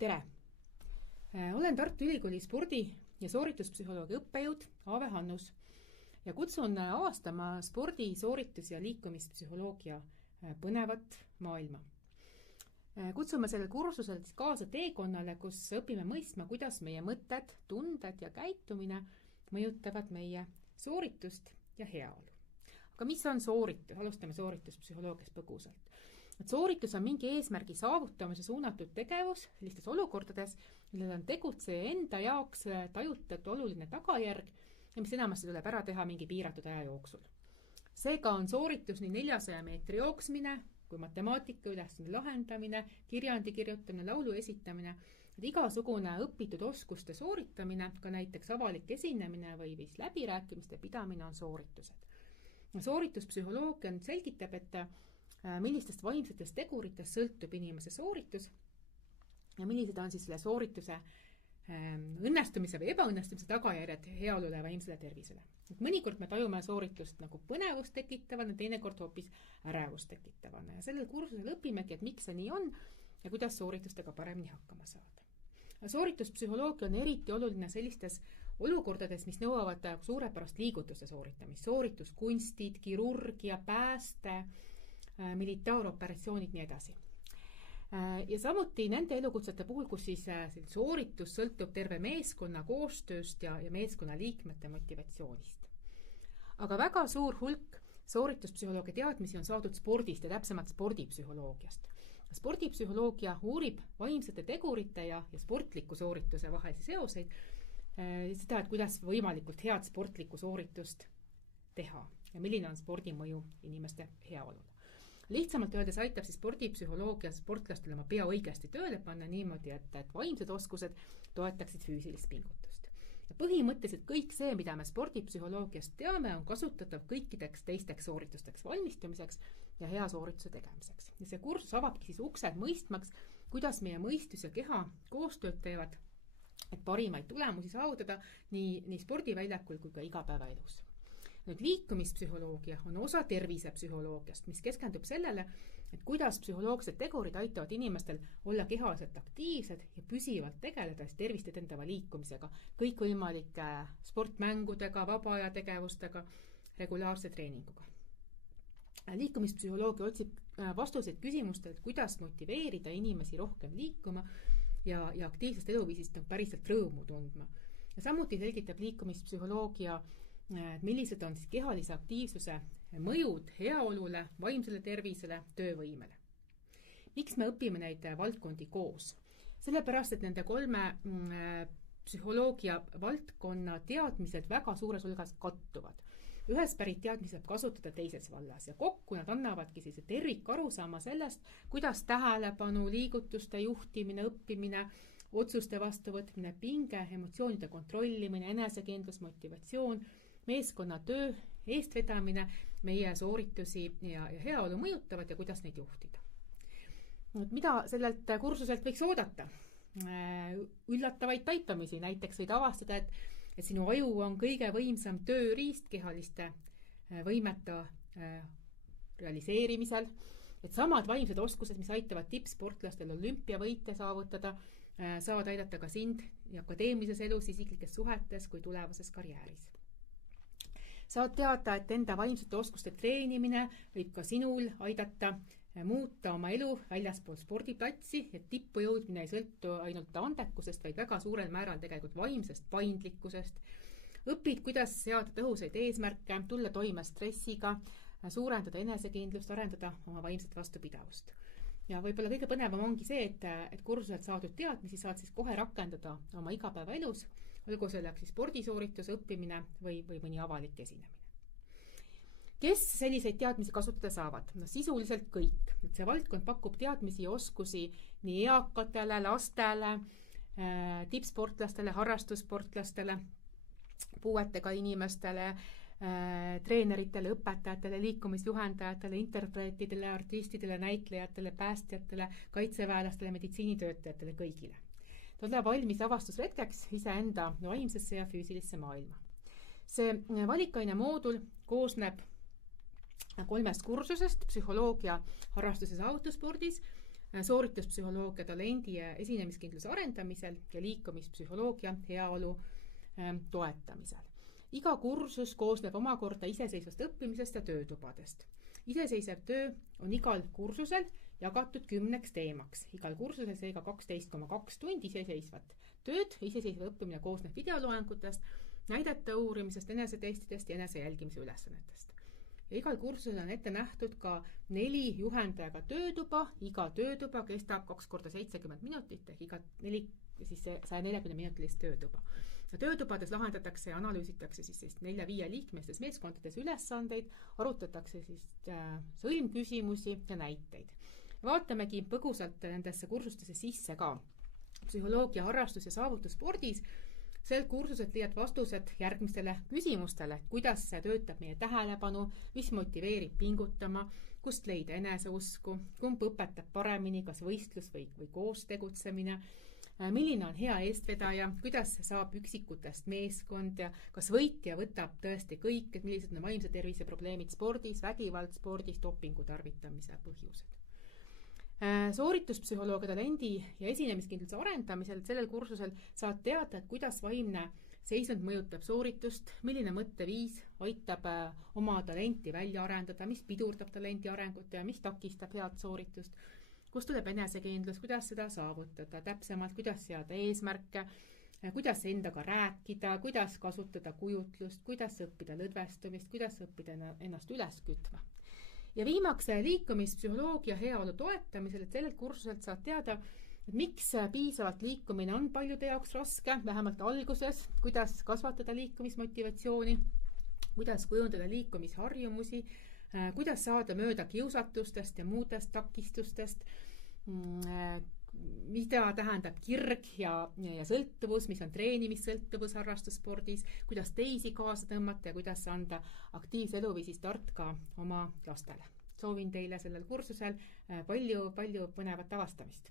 Tere! Olen Tartu Ülikooli spordi- ja soorituspsühholoogia õppejõud Aave Hannus ja kutsun avastama spordi, sooritus- ja liikumispsühholoogia põnevat maailma. Kutsume sellel kursusel kaasa teekonnale, kus õpime mõistma, kuidas meie mõtted, tunded ja käitumine mõjutavad meie sooritust ja heaolu. Aga mis on sooritus? Alustame soorituspsühholoogias põgusalt. Sooritus on mingi eesmärgi saavutamise suunatud tegevus sellistes olukordades, millel on tegutseja enda jaoks tajutatud oluline tagajärg ja mis enamasti tuleb ära teha mingi piiratud aja jooksul. Seega on sooritus nii 400 meetri jooksmine kui matemaatika ülesande lahendamine, kirjandi kirjutamine, laulu esitamine, igasugune õpitud oskuste sooritamine, ka näiteks avalik esinemine või läbirääkimiste pidamine on sooritused. Soorituspsühholoogia selgitab, et millistest vaimsetest teguritest sõltub inimese sooritus ja millised on siis selle soorituse õnnestumise või ebaõnnestumise tagajärjed heaolule ja vaimsele tervisele. Mõnikord me tajume sooritust nagu põnevust tekitavana, teinekord hoopis ärevust tekitavana ja sellel kursusel õpimegi, et miks see nii on ja kuidas sooritustega paremini hakkama saada. Soorituspsühholoogia on eriti oluline sellistes olukordades, mis nõuavad suurepärast liigutuste sooritamist, soorituskunstid, kirurgia, pääste, militaaroperatsioonid, nii edasi. Ja samuti nende elukutsete puhul, kus siis sooritus sõltub terve meeskonna koostööst ja meeskonna liikmete motivatsioonist. Aga väga suur hulk soorituspsühholoogia teadmisi on saadud spordist ja täpsemalt spordipsühholoogiast. Spordipsühholoogia uurib vaimsete tegurite ja sportliku soorituse vahelisi seoseid, seda, et kuidas võimalikult head sportlikku sooritust teha ja milline on spordi mõju inimeste heaolule. Lihtsamalt öeldes aitab siis spordipsühholoogia sportlastele oma pea õigesti tööle panna niimoodi, et vaimsed oskused toetaksid füüsilist pingutust. Ja põhimõtteliselt kõik see, mida me spordipsühholoogiast teame, on kasutatav kõikideks teisteks sooritusteks valmistumiseks ja hea soorituse tegemiseks. Ja see kursus avabki siis uksed mõistmaks, kuidas meie mõistus ja keha koostööd teevad, et parimaid tulemusi saavutada nii spordiväljakul kui ka igapäevaelus. Nüüd liikumispsühholoogia on osa tervisepsühholoogiast, mis keskendub sellele, et kuidas psühholoogsed tegurid aitavad inimestel olla kehaliselt aktiivsed ja püsivalt tegeleda tervist edendava liikumisega, kõikvõimalike sportmängudega, vaba aja tegevustega, regulaarse treeninguga. Liikumispsühholoogia otsib vastuseid küsimustele, et kuidas motiveerida inimesi rohkem liikuma ja aktiivsest eluviisist päriselt rõõmu tundma. Ja samuti selgitab liikumispsühholoogia, millised on siis kehalise aktiivsuse mõjud heaolule, vaimsele tervisele, töövõimele. Miks me õpime neid valdkondi koos? Sellepärast, et nende kolme psühholoogia valdkonna teadmised väga suures hulgas kattuvad. Ühes pärit teadmisi saab kasutada teises vallas ja kokku nad annavadki sellise tervikarusaama sellest, kuidas tähelepanu, liigutuste juhtimine, õppimine, otsuste vastuvõtmine, pinge, emotsioonide kontrollimine, enesekindlus, motivatsioon, meeskonna töö, eestvedamine, meie sooritusi ja heaolu mõjutavad ja kuidas neid juhtida. Mida sellelt kursuselt võiks oodata? Üllatavaid taipamisi, näiteks võid avastada, et sinu aju on kõige võimsam tööriist kehaliste võimete realiseerimisel, et samad vaimsed oskused, mis aitavad tippsportlastel olümpiavõite saavutada, saavad aidata ka sind ja akadeemilises elus, isiklikes suhetes kui tulevases karjääris. Saad teada, et enda vaimsete oskuste treenimine võib ka sinul aidata muuta oma elu väljaspool spordiplatsi, et tippu jõudmine ei sõltu ainult andekusest, vaid väga suurel määral tegelikult vaimsest paindlikkusest. Õpid, kuidas seada tõhusaid eesmärke, tulla toime stressiga, suurendada enesekindlust, arendada oma vaimset vastupidavust. Ja võib-olla kõige põnevam ongi see, et kursuselt saadud teadmisi saad siis kohe rakendada oma igapäevaelus, olgu selleks siis spordisooritus, õppimine või mõni avalik esinemine. Kes selliseid teadmisi kasutada saavad? Sisuliselt kõik. Et see valdkond pakub teadmisi ja oskusi nii eakatele, lastele, tippsportlastele, harrastussportlastele, puuetega inimestele, treeneritele, õpetajatele, liikumisjuhendajatele, interpreetidele, artistidele, näitlejatele, päästjatele, kaitseväelastele, meditsiinitöötajatele, kõigile. Ta ole valmis avastusretkeks iseenda vaimsesse ja füüsilisse maailma. See valikaine moodul koosneb 3 kursusest psühholoogia harrastuses autospordis, soorituspsühholoogia talendi ja esinemiskindluse arendamisel ja liikumispsühholoogia heaolu toetamisel. Iga kursus koosneb omakorda iseseisvast õppimisest ja töötubadest. Iseseisev töö on igal kursusel jagatud 10 teemaks. Igal kursusel seega 12,2 tundi iseseisvat tööd. Iseseisev õppimine koosneb videoloengutest, näidete uurimisest, enesetestidest ja enesejälgimise ülesannetest. Ja igal kursusel on ette nähtud ka 4 juhendajaga töötuba. Iga töötuba kestab 2 korda 70 minutit ehk iga 140 minutilist töötuba. Ja töötubades lahendatakse ja analüüsitakse 4-5 liikmestes meeskondades ülesandeid, arutatakse sõlmküsimusi ja näiteid. Vaatamegi põgusalt nendesse kursustesse sisse ka. Psühholoogia, harrastus ja saavutusspordis sel kursuselt leiad vastused järgmistele küsimustele, kuidas see töötab meie tähelepanu, mis motiveerib pingutama, kust leida eneseusku, kumb õpetab paremini, kas võistlus või koos tegutsemine, milline on hea eestvedaja, kuidas saab üksikutest meeskond ja kas võitja võtab tõesti kõik, et millised on vaimse tervise probleemid spordis, vägivald spordis, dopingu tarvitamise põhjused. Soorituspsühholoogia talendi ja esinemiskindluse arendamisel sellel kursusel saad teada, et kuidas vaimne seisund mõjutab sooritust, milline mõtteviis aitab oma talenti välja arendada, mis pidurdab talenti arengut ja mis takistab head sooritust, kust tuleb enesekindlus, kuidas seda saavutada täpsemalt, kuidas seada eesmärke, kuidas endaga rääkida, kuidas kasutada kujutlust, kuidas õppida lõdvestumist, kuidas õppida ennast üles kütma. Ja viimaks liikumispsühholoogia heaolu toetamisel, et sellelt kursuselt saad teada, et miks piisavalt liikumine on paljude jaoks raske, vähemalt alguses, kuidas kasvatada liikumismotivatsiooni, kuidas kujundada liikumisharjumusi, kuidas saada mööda kiusatustest ja muudest takistustest, mida tähendab kirg ja sõltuvus, mis on treenimissõltuvus harrastusspordis, kuidas teisi kaasa tõmmata ja kuidas anda aktiivse eluviisi start ka oma lastele. Soovin teile sellel kursusel palju põnevat avastamist.